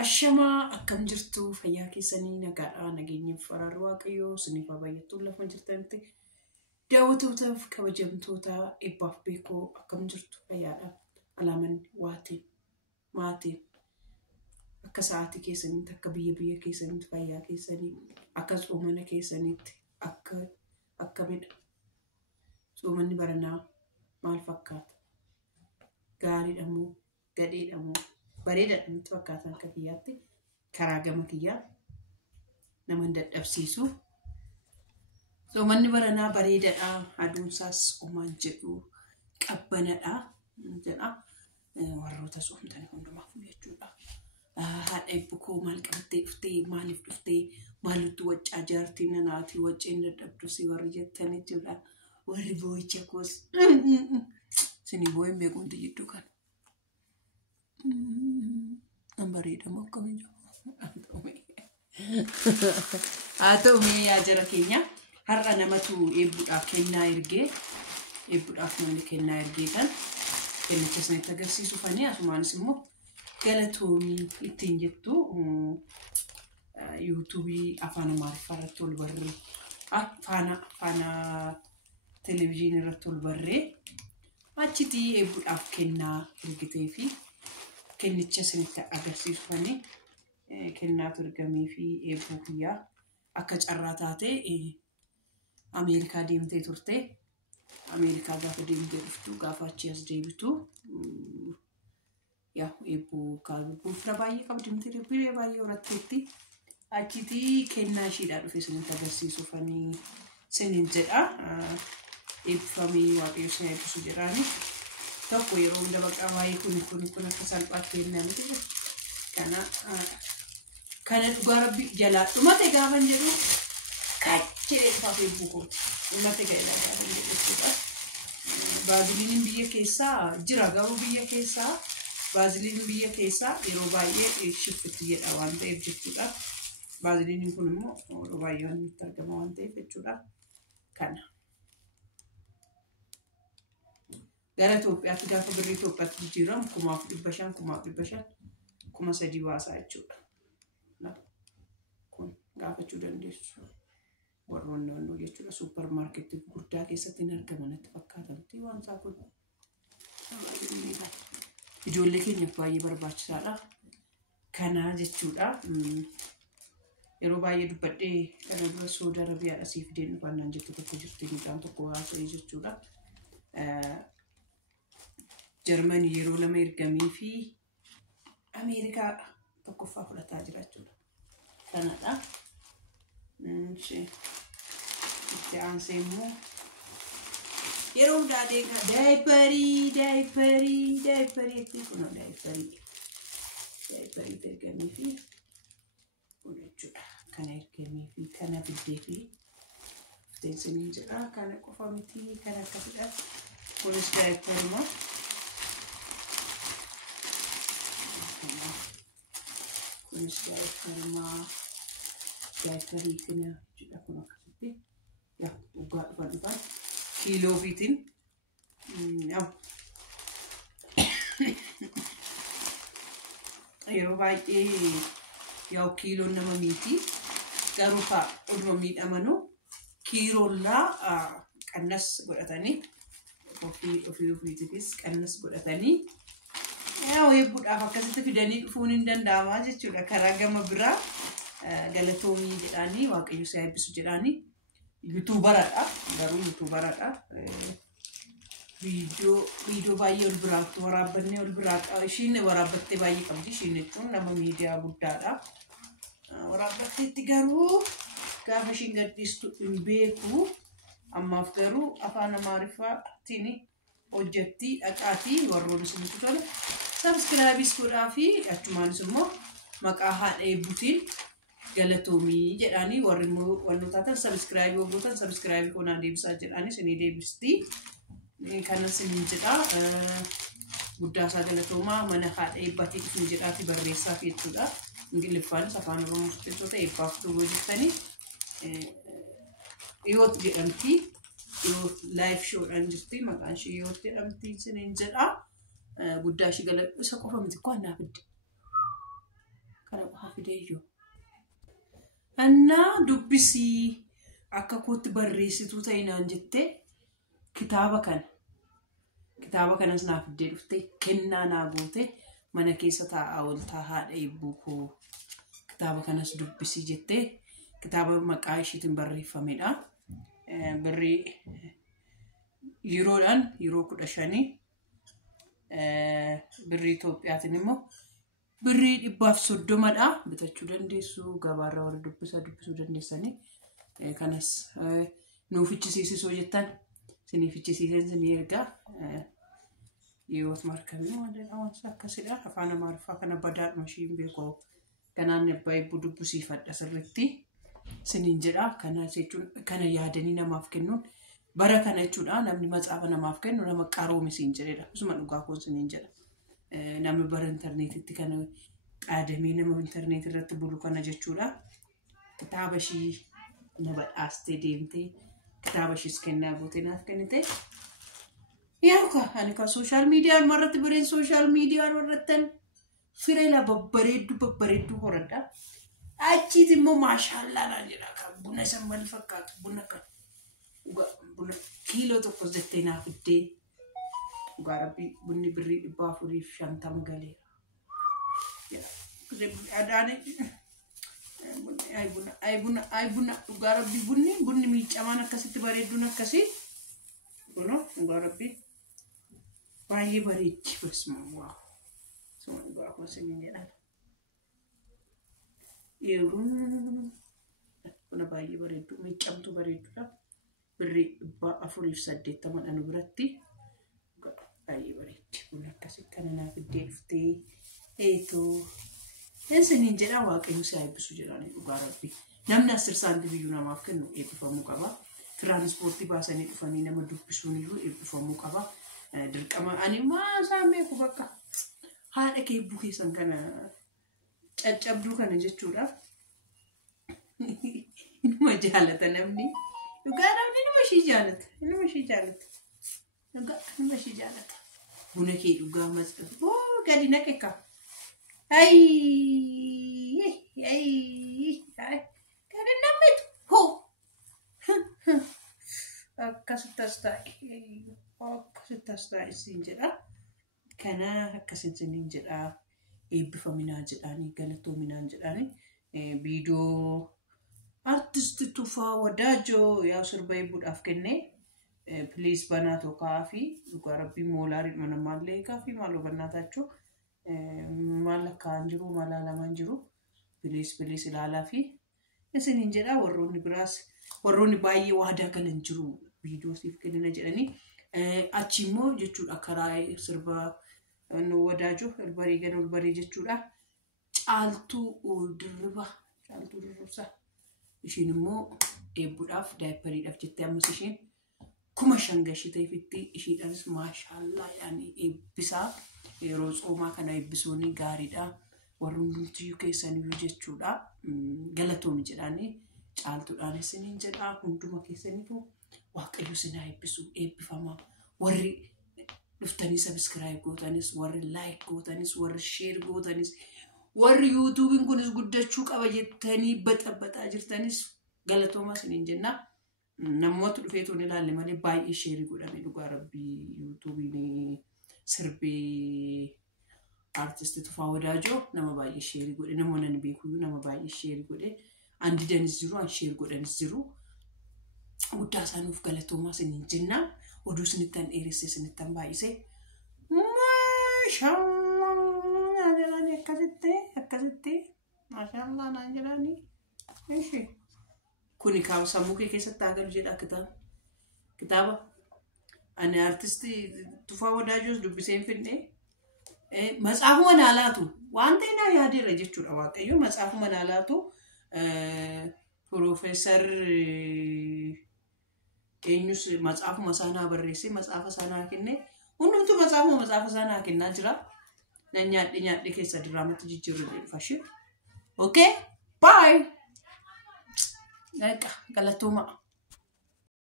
Ashama akkam jirtu fayyaa keessanii nagaadhaa nageenyaaf faraarri waaqayyoo isiniif baay'attuu lafa jirtanitti daawwattootaaf kabajamtoota eebbaaf beekoo akkam jirtu fayyaadhaa alaaman waatiin maatiin akka sa'aatii keessanitti akka biyya keessanitti fayyaa keessanii akka soomana keessanitti akka midha soomanni baranaa maal fakkaata gaariidha moo gadheedha moo bareedaadha nutti fakkaatan akka kiyyaatti karaa gama kiyyaa nama dadhabsiisu soomanni baranaa bareedaadha aduunsaas umaan jedhu qabbanadha jedha warroota soomtan hundumaaf jechuudha haadha eebbukoo maal qabattee dhuftee maaliif dhuftee maalitti waccaa jaartiin nanaati wacceen dadhabdusi warri jettan jechuudha warri boo'icha koos sinii boo'in beekumti jidduu kan ambareeda mokkame Atome ya jara keenya har'a namatu eebbuudhaaf kennaa ergee eebbuudhaaf namni kennaa ergee kan kennicha sanatti agarsiisu fanii asumaanis immoo galatoomii ittiin jettu YouTube afaan Amaariffaa irratti ol barree faana televiziyoonii irratti ol barree achitti eebbuudhaaf kennaa ergitee fi kennicha sanatti agarsiisu fanii kennaa turgamee fi eebbuu kiyyaa akka carraa taate Ameerikaa deemtee turte Ameerikaa gaafa deemtee dhuftu gaafa achi as deebitu yaa eebbuu kaabuu fira baay'ee qabdimtee deebi'ee baay'ee horatteetti achitti kennaa ishiidhaa dhufe sanatti agarsiisu fanii sinin jedha eebbifamee waaqayyo si eebbisu jedhaani tokko yeroo hunda baqa baay'ee kun akka salphaatti kennamti kana dhugaa rabbi jalaa dhumate gaafan jedhu kachee faafee buukooti dhumate gaafan jedhu baaziliin biyya keessaa jira garuu biyya keessaa baaziliin biyya keessaa yeroo baay'ee shifti jedha waan ta'eef jechuudha baaziliin kun immoo yeroo baay'ee waan itti argama waan ta'eef jechuudha kana gara Itoophiyaatti gaafa birrii Itoophiyaatti jijjiiramu 5,500 3,000 baasaa jechuudha. Kun gaafachuu dandeessu. Warroonni wannoo jechuudha suupermaarkeetii guddaa keessatti hin argamanatti fakkaatamti waan isaa kun. Ijoollee keenyaaf baay'ee barbaachisaadha. Kana jechuudha. Yeroo baay'ee dubbadhee kana dura Saudi Arabiyaa asiif deemu kannaan jettu tokko jirti midhaan tokko haasa'ee jechuudha. Germany yeroo lama ergamee fi Ameerikaa tokkoffaa fudhataa jira jechuudha. Kanadha. Itti aansee immoo yeroo hundaa deegaa daayiparii itti kun daayiparii ergamee fi kun jechuudha. Kana ergamee fi kana biddee fi teessanii jira. Kana qofa miti kan akkasidha. Kunis daayiparuma. Kunis daayiparii kana jechuudha kun akkasitti yaa dhugaa dhufan kiiloo fiitiin yeroo baay'ee yaa kiiloon nama miti garuu oduma miidhamanu kiiloolaa qannas godhatanii ofiitiifis qannas godhatanii yaa eebbuudhaaf akkasitti fidanii dhufuun hin danda'ama jechuudha karaa gama biraa galatoomii jedhanii waaqayyo si eebbisu jedhanii YouTuberadha garuu YouTuberadha viidiyoo baay'ee ol biraatti waraabannee ol biraa ishiin waraabbattee baay'ee qabdi ishiin jechuun nama miidiyaa guddaadha waraabbatteetti garuu gaafa ishiin gadhiistu hin beeku ammaaf garuu afaan Amaariffaatiin hojjetti dhaqaatii warroon isinitti tole subscribe godhaa fi achumaanis immoo maqaa haadha eebbuutiin galatoomii jedhanii warri immoo wantoota subscribe gootan subscribe kunaan deebisaa jedhanii isinii deebistii kanas hin jedha guddaasaa galatoomaa mana haadha eebbaatii dhufni jedhaati barreessaaf jechuudha ingiliffaanis afaan oromoo jechuudha eebbaaf turuu jettanii yoot jedhamti yoo live showdhaan jirti maqaan ishee yoot jedhamti isiniin jedha guddaa ishee galatoomaa isa qofa miti ko annaaf iddi maleeyyo. Anna dubbisi akka kootti barreessituu ta'inaan jettee kitaaba kanas naaf iddee dhuftee kennaa naa goote mana keessa taa'aa ooltaa haadha eebbuu koo kitaaba kanas dubbisii jettee kitaaba maqaa ishiitiin barreeffamedha. Birrii yeroodhaan yeroo 15 birrii Itoophiyaatiin immoo birrii 130dha. Bitachuu dandeessu gabaarraa warra dubbisuu dandeessanii kanas nuuf ichisiisisoo jettan siniif ichisiisan sinii ergaa yeroo markamee waan akkasidha. Afaan Amaariffaa kana badaadhuma ishiin beekoo kanaan abbaa eebbuu dubbisiifadha sirriitti siniin jedha. Kana jechuun kana yaadanii namaaf kennuun bara kana jechuudha. Namni matsaafa namaaf kennu nama qaroome siin jedhedha. Isuma dhugaa koon siniin jedha. Namni bara intarneetitti kana qaadamee nama intarneetii irratti bulu kana jechuudha. Kitaaba ishii na badhaastee deemtee kitaaba ishiis kennaa gootee naaf kennite. Yaa'a ani kan sooshaal miidiyaan marratti bireen sooshaal miidiyaan warrattan fireela babbareedduu horadha. Achiiti immoo maashaallah naan jedha kan buna isa maal fakkaatu buna kiiloo tokko jettee naaf iddee dhugaa rabbii bunni birrii 450 galeera. Ay buna dhugaa rabbii bunni miicamaan akkasitti bareedduun akkasii kuno dhugaa rabbii baay'ee bareechi basma waa suma dhugaa koosiniin jedhan kuna baay'ee bareeddu miicamtu bareeddudha. Birrii 480 dhanu biratti baay'ee bareechi kun akkasii kana naaf iddee dhuftee eetoo siniin jedha waaqayyo si eebbisu jedhanii dhugaa rabbii. Namni 10 saantiiyyuu namaaf kennu eebbifamuu qaba. Tiraanspoortii baasanii dhufanii nama dubbisuun iyyuu eebbifamuu qaba. Dirqama ani maasaan beeku bakka haadha eebbuu keessan kana caccabduu kana jechuudha. Inuma jaalata namni. Dhugaa namni inuma ishii jaalata. Inuma ishii jaalata. Buna kee dhugaa masqatu. Gadi naqeeka. Gadi namitu. Akkasitti taa'e siin jedha. Kana akkasiin siniin jedha. Eebbifaminaa jedhanii galatoominaa jedhanii viidiyoo artisti Tufaa Wadaajoo yaa sirba eebbuudhaaf kennee please banaa tokkaa fi dhugaa rabbii moolaarii manamaallee kaafii maaloo bannaataachuu maal akkaan jiru maal alamaan jiru please ilaalaa fi isiniin jedha. Warroonni biraas warroonni baay'ee waadaa galan jiru viidiyoo siif kennina jedhanii achi immoo jechuudha karaa sirba Wadaajoo ilbarii jechuudha. Caaltuu dirribsaa ishiin immoo eebbuudhaaf daayipariidhaaf jettee ammas ishiin 5,000 gashitee fitti ishiidhaanis maashaallah yaani eebbisaa yeroo tsoomaa kana eebbisuun gaariidha. Warri hundumtiyyuu keessaniyyuu jechuudha galatoomi jedhanii caaltuudhaan isiniin jedha. Hunduma keessaniifuu waaqayyo sinaa eebbisu eebbifamaa. Warri dhuftanii subscribe gootanis warri like gootanis warri share gootanis warri YouTubein kunis guddachuu qaba jettanii baxabaxaa jirtanis galatooma isiniin jenna. Namoota dhufeetuun ilaalle malee baay'ee share godhame dhugaa rabbii YouTubein sirbii artisti Tufaa Wadaajoo nama baay'ee share godhe namoonni ani beekuyyuu nama baay'ee share godhe andidanis jiru an share godhanis jiru. Guddaa isaanuuf galatooma isiniin jenna. Oduu sinittan dheeresse sinittan baay'ise maashaallah jedhanii akkasitti maashaallah naan jedhanii ishi kuni kaa'u sammuu kee keessatti agalu jedha kitaaba ani artisti Tufaa Wadaajoos dubbiseen finne matsaafuma naalaatu waan ta'e naa yaadeera jechuudha. Waaqayyo matsaafuma naalaatu Profeesar eenyus matsaafuma saanaa barreesse matsaafa saanaa kenne hundumtu matsaafa saanaa kennaa jira. Nan nyaadhe keessa diraamatti jijjiirree fashi. Okay, bye. Galatooma.